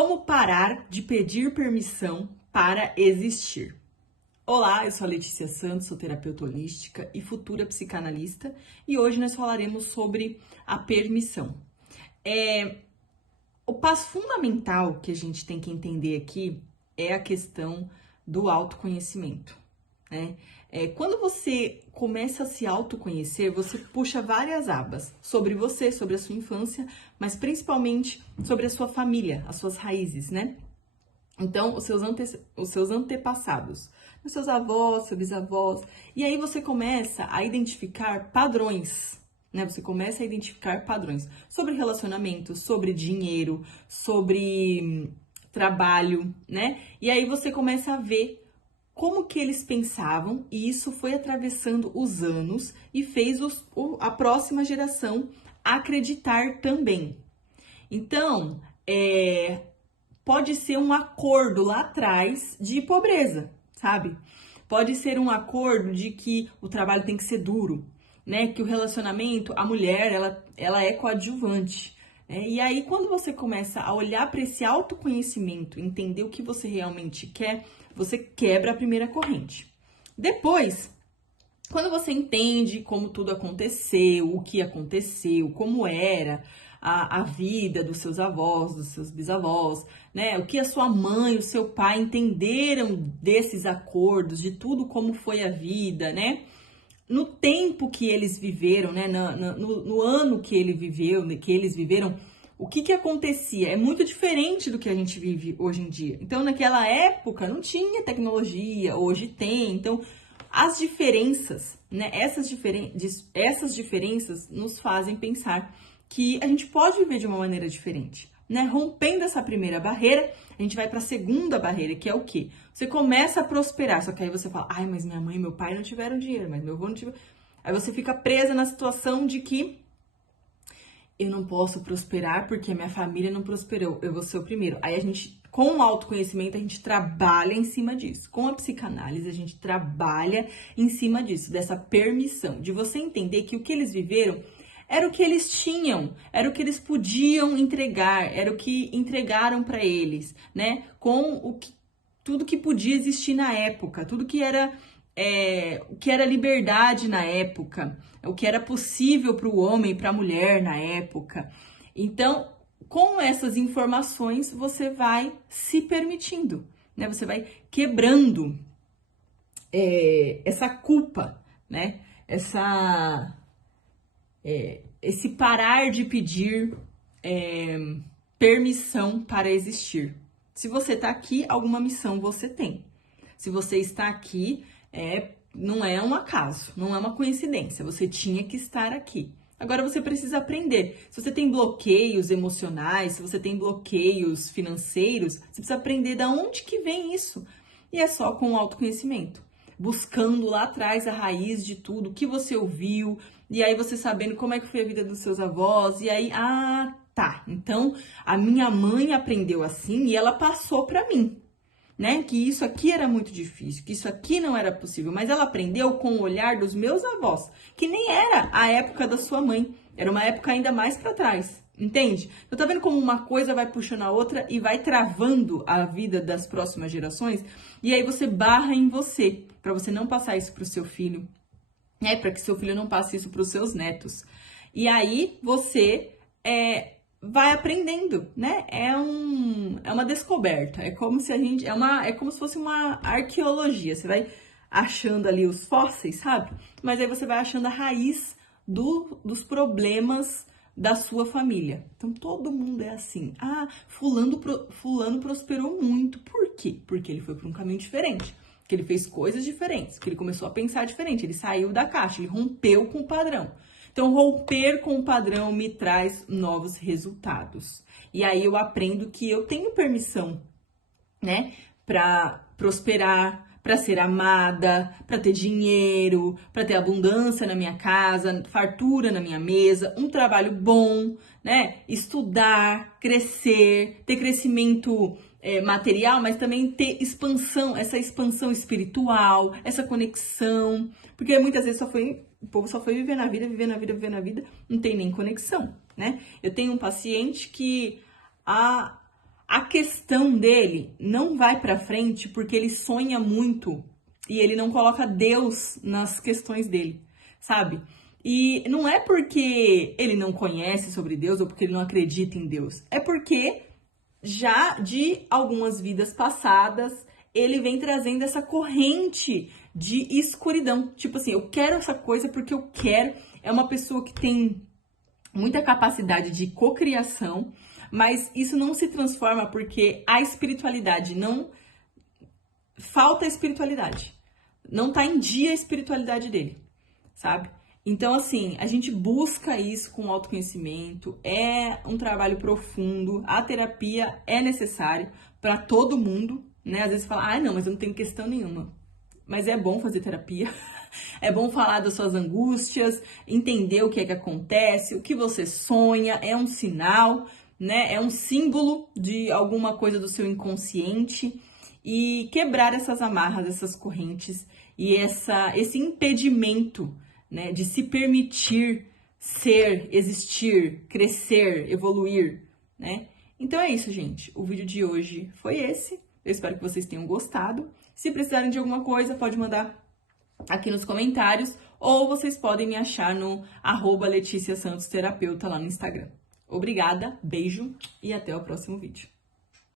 Como parar de pedir permissão para existir? Olá, eu sou a Letícia Santos, sou terapeuta holística e futura psicanalista, e hoje nós falaremos sobre a permissão. O passo fundamental que a gente tem que entender aqui é a questão do autoconhecimento, né? Quando você começa a se autoconhecer, você puxa várias abas sobre você, sobre a sua infância, mas principalmente sobre a sua família, as suas raízes, né? Então, os seus antepassados, os seus avós, seus bisavós, e aí você começa a identificar padrões, né? Você começa a identificar padrões sobre relacionamento, sobre dinheiro, sobre trabalho, né? E aí você começa a ver como que eles pensavam, e isso foi atravessando os anos e fez a próxima geração acreditar também. Então, pode ser um acordo lá atrás de pobreza, sabe? Pode ser um acordo de que o trabalho tem que ser duro, né? Que o relacionamento, a mulher, ela é coadjuvante. E aí, quando você começa a olhar para esse autoconhecimento, entender o que você realmente quer, você quebra a primeira corrente. Depois, quando você entende como tudo aconteceu, o que aconteceu, como era a vida dos seus avós, dos seus bisavós, né? O que a sua mãe, o seu pai entenderam desses acordos, de tudo como foi a vida, né? No tempo que eles viveram, né? No ano que ele viveu, que eles viveram, o que acontecia? É muito diferente do que a gente vive hoje em dia. Então, naquela época não tinha tecnologia, hoje tem. Então, as diferenças, né? Essas diferenças nos fazem pensar que a gente pode viver de uma maneira diferente, né? Rompendo essa primeira barreira, a gente vai para a segunda barreira, que é o quê? Você começa a prosperar, só que aí você fala, ai, mas minha mãe e meu pai não tiveram dinheiro, mas meu avô não tiveram. Aí você fica presa na situação de que eu não posso prosperar porque a minha família não prosperou, eu vou ser o primeiro. Aí a gente, com o autoconhecimento, a gente trabalha em cima disso. Com a psicanálise, a gente trabalha em cima disso, dessa permissão, de você entender que o que eles viveram era o que eles tinham, era o que eles podiam entregar, era o que entregaram para eles, né? Com tudo que podia existir na época, tudo que era o que era liberdade na época, o que era possível para o homem e para a mulher na época. Então, com essas informações, você vai se permitindo, né? Você vai quebrando essa culpa, né? Esse parar de pedir permissão para existir. Se você está aqui, alguma missão você tem. Se você está aqui, não é um acaso, não é uma coincidência. Você tinha que estar aqui. Agora você precisa aprender. Se você tem bloqueios emocionais, se você tem bloqueios financeiros, você precisa aprender de onde que vem isso. E é só com o autoconhecimento. Buscando lá atrás a raiz de tudo, o que você ouviu, e aí você sabendo como é que foi a vida dos seus avós, e aí, tá, então a minha mãe aprendeu assim e ela passou para mim, né? Que isso aqui era muito difícil, que isso aqui não era possível, mas ela aprendeu com o olhar dos meus avós, que nem era a época da sua mãe, era uma época ainda mais para trás. Entende? Então tá vendo como uma coisa vai puxando a outra e vai travando a vida das próximas gerações? E aí você barra em você, para você não passar isso pro seu filho, né? Para que seu filho não passe isso pros seus netos. E aí você vai aprendendo, né? É uma descoberta. É como se é como se fosse uma arqueologia. Você vai achando ali os fósseis, sabe? Mas aí você vai achando a raiz dos problemas da sua família. Então, todo mundo é assim. Fulano prosperou muito. Por quê? Porque ele foi para um caminho diferente. Que ele fez coisas diferentes. Que ele começou a pensar diferente. Ele saiu da caixa. Ele rompeu com o padrão. Então, romper com o padrão me traz novos resultados. E aí, eu aprendo que eu tenho permissão, né? Para prosperar, para ser amada, para ter dinheiro, para ter abundância na minha casa, fartura na minha mesa, um trabalho bom, né? Estudar, crescer, ter crescimento material, mas também ter expansão, essa expansão espiritual, essa conexão, porque muitas vezes o povo só foi viver na vida, não tem nem conexão, né? Eu tenho um paciente que a questão dele não vai para frente porque ele sonha muito e ele não coloca Deus nas questões dele, sabe? E não é porque ele não conhece sobre Deus ou porque ele não acredita em Deus, é porque já de algumas vidas passadas ele vem trazendo essa corrente de escuridão. Tipo assim, eu quero essa coisa porque eu quero. É uma pessoa que tem muita capacidade de cocriação, mas isso não se transforma porque a espiritualidade não... Falta a espiritualidade. Não tá em dia a espiritualidade dele, sabe? Então, assim, a gente busca isso com autoconhecimento, é um trabalho profundo, a terapia é necessária para todo mundo, né? Às vezes fala, ah, não, mas eu não tenho questão nenhuma. Mas é bom fazer terapia, é bom falar das suas angústias, entender o que é que acontece, o que você sonha, é um sinal, né? É um símbolo de alguma coisa do seu inconsciente e quebrar essas amarras, essas correntes e esse impedimento, né, de se permitir ser, existir, crescer, evoluir, né? Então é isso, gente. O vídeo de hoje foi esse. Eu espero que vocês tenham gostado. Se precisarem de alguma coisa, pode mandar aqui nos comentários ou vocês podem me achar no @Leticia Santos Terapeuta lá no Instagram. Obrigada, beijo e até o próximo vídeo.